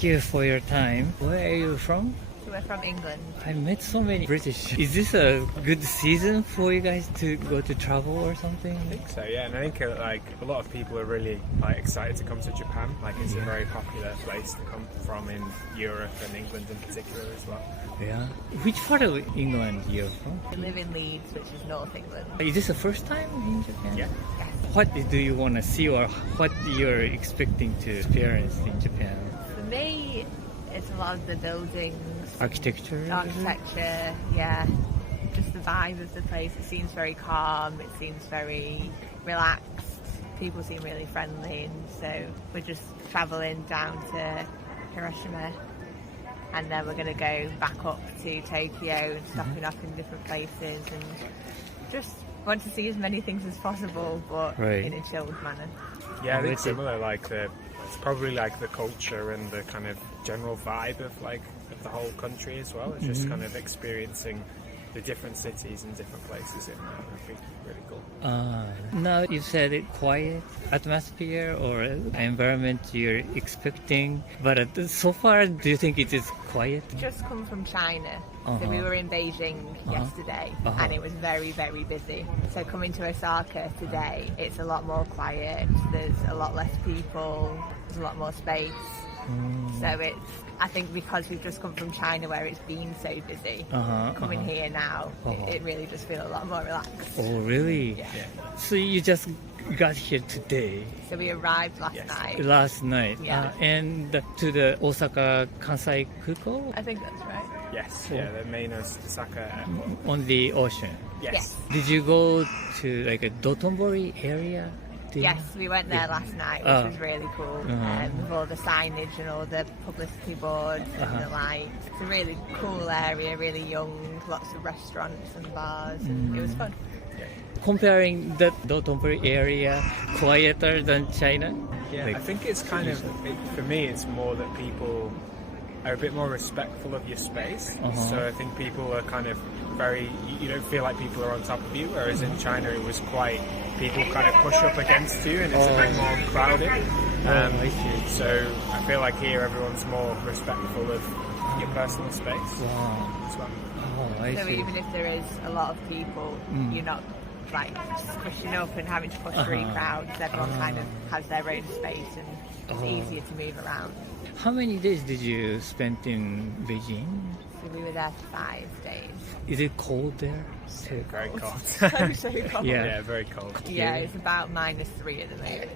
Thank you for your time. Where are you from? We're from England. I met so many British. Is this a good season for you guys to go to travel or something? I think so, yeah. And I think like a lot of people are really like excited to come to Japan. Like it's a very popular place to come from in Europe and England in particular as well. Yeah. Which part of England you're from? We live in Leeds, which is North England. Is this the first time in Japan? Yeah. Yes. What do you want to see or what you're expecting to experience in Japan? For me, it's a lot of the buildings, Architecture? yeah. Just the vibe of the place. It seems very calm. It seems very relaxed. People seem really friendly, and so we're just travelling down to Hiroshima, and then we're going to go back up to Tokyo and stopping up in different places, and just want to see as many things as possible, but in a chilled manner. Yeah, I think similar. Like it's probably like the culture and the kind of general vibe of like of the whole country as well. It's just kind of experiencing the different cities and different places in there would be really cool. Now you said it quiet atmosphere or environment you're expecting, but so far do you think it is quiet? Just come from China. So we were in Beijing yesterday and it was very, very busy. So coming to Osaka today, it's a lot more quiet. There's a lot less people. There's a lot more space. So I think because we've just come from China where it's been so busy, coming here now, it really does feel a lot more relaxed. Oh, really? Yeah. So you just got here today? So we arrived last night. Last night? Yeah. And to the Osaka Kansai Kuko? I think that's right. Yes, yeah, the main Osaka. On the ocean? Yes. Did you go to like a Dotonbori area? Yes, we went there last night, which was really cool. With all the signage and all the publicity boards and the lights. It's a really cool area, really young, lots of restaurants and bars, and it was fun. Comparing that Dotonbori area, quieter than China? Yeah, I think it's kind of, for me, it's more that people are a bit more respectful of your space. So I think people are kind of you don't feel like people are on top of you, whereas in China it was quite, people kind of push up against you and it's a bit more crowded. So I feel like here everyone's more respectful of your personal space as well. So even if there is a lot of people, you're not like squishing up and having to push through crowds. Everyone kind of has their own space and it's easier to move around. How many days did you spend in Beijing? So we were there for 5 days. Is it cold there? Very cold. So cold. Yeah, very cold. Yeah, it's about -3 at the moment.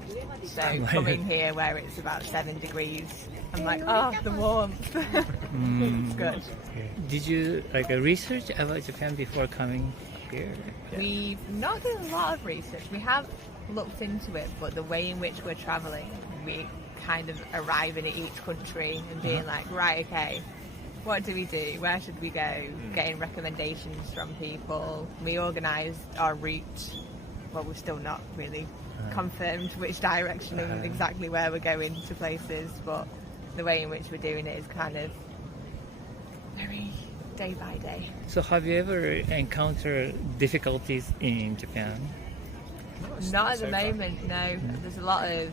So coming here where it's about 7 degrees, I'm like, oh, the warmth. It's good. Did you research about Japan before coming here? We've not done a lot of research. We have looked into it, but the way in which we're travelling, we kind of arriving at each country and being like, right, okay, what do we do? Where should we go? Getting recommendations from people. We organised our route. Well, we're still not really confirmed which direction and exactly where we're going to places, but the way in which we're doing it is kind of very day by day. So have you ever encountered difficulties in Japan? Not at the moment, no. There's a lot of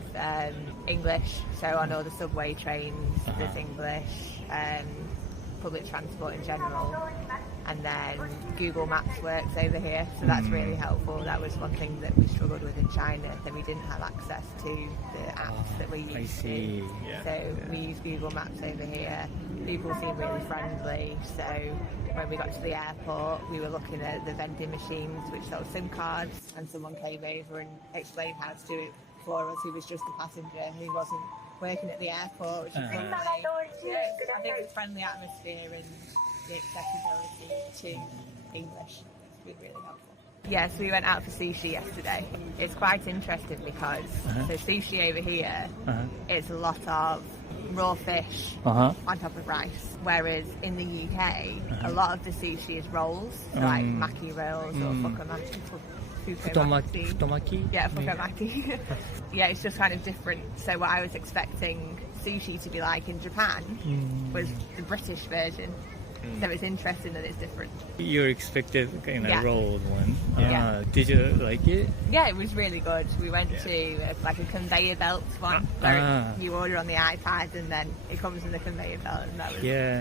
English, so on all the subway trains there's English, public transport in general, and then Google Maps works over here, so that's really helpful. That was one thing that we struggled with in China, that we didn't have access to the apps that we used to. So we use Google Maps over here. People seem really friendly, so when we got to the airport we were looking at the vending machines which sold SIM cards, and someone came over and explained how to do it for us, who was just a passenger who wasn't working at the airport, which is lovely. I think it's friendly atmosphere and the accessibility to English has been really helpful. Yeah, so we went out for sushi yesterday. It's quite interesting because so sushi over here, it's a lot of raw fish on top of rice, whereas in the UK, a lot of the sushi is rolls, so like maki rolls or Futomaki? Yeah, futomaki. Yeah, it's just kind of different. So what I was expecting sushi to be like in Japan was the British version. So it's interesting that it's different. You expected kind of Yeah. rolled one. Yeah. Did you like it? Yeah, it was really good. We went to like a conveyor belt one where you order on the iPad and then it comes in the conveyor belt, and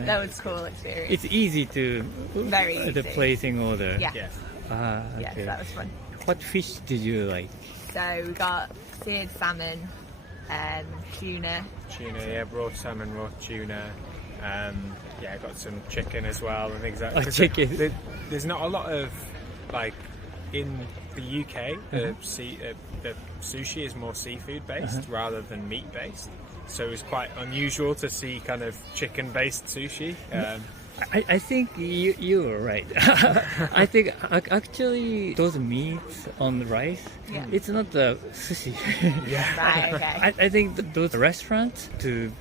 that was a cool experience. It's easy to Very easy. the placing order. Yeah. Yes. Yes, Okay. that was fun. What fish did you like? So we got seared salmon, tuna. Tuna, yeah, raw salmon, raw tuna. Yeah, I got some chicken as well and things like that. 'Cause chicken. There's not a lot of, like, in the UK, the sushi is more seafood based rather than meat based. So it was quite unusual to see kind of chicken based sushi. I think you were right. I think actually those meats on the rice, Yeah. it's not the sushi. Right, okay. I think those restaurants to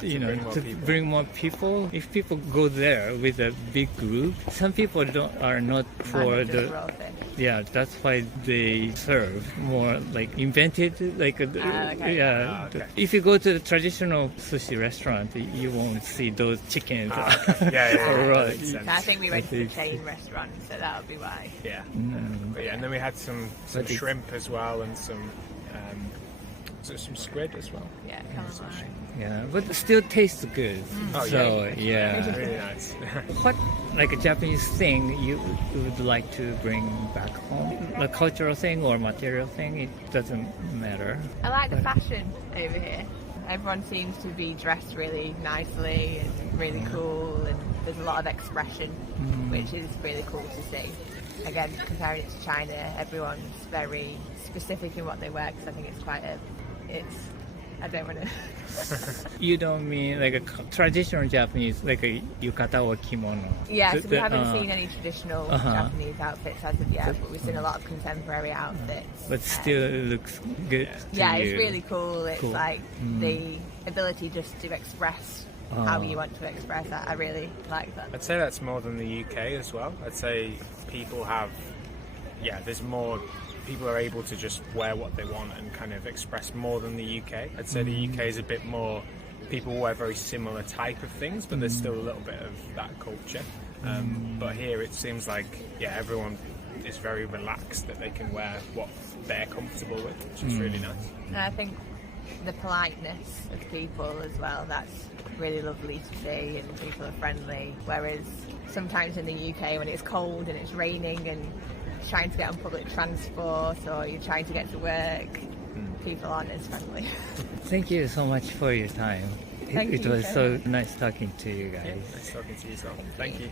bring more people. bring more people. If people go there with a big group, some people are not for And just the. raw fish. Yeah, that's why they serve more like invented. Like okay. yeah, okay. if you go to the traditional sushi restaurant, you won't see those chickens. Yeah, Right. makes sense. So I think we went to the I see. chain restaurant, so that would be why. Yeah. But yeah, and then we had some But it's- shrimp as well and some squid as well. Yeah, calamari. Yeah, but it still tastes good. Oh, So yeah. yeah. Really nice. What like a Japanese thing you would like to bring back home? A cultural thing or material thing? It doesn't matter. I like the fashion over here. Everyone seems to be dressed really nicely and really cool, and there's a lot of expression, which is really cool to see. Again, comparing it to China, everyone's very specific in what they wear, because I think it's quite I don't want to... You don't mean like a traditional Japanese, like a yukata or kimono? Yeah, so we haven't seen any traditional Uh-huh. Japanese outfits as of yet, but we've seen a lot of contemporary outfits. But still it looks good to Yeah, you. it's really cool. It's Cool. like the ability just to express how you want to express that. I really like that. I'd say that's more than the UK as well. I'd say people have, there's more, people are able to just wear what they want and kind of express more than the UK. I'd say the UK is a bit more, people wear very similar type of things, but there's still a little bit of that culture. But here it seems like, everyone is very relaxed that they can wear what they're comfortable with, which is really nice. And I think the politeness of people as well, that's really lovely to see, and people are friendly. Whereas sometimes in the UK when it's cold and it's raining and trying to get on public transport or you're trying to get to work, people aren't as friendly. Thank you so much for your time. Thank It you was so so nice talking to you guys. Nice talking to you as well. Thank you.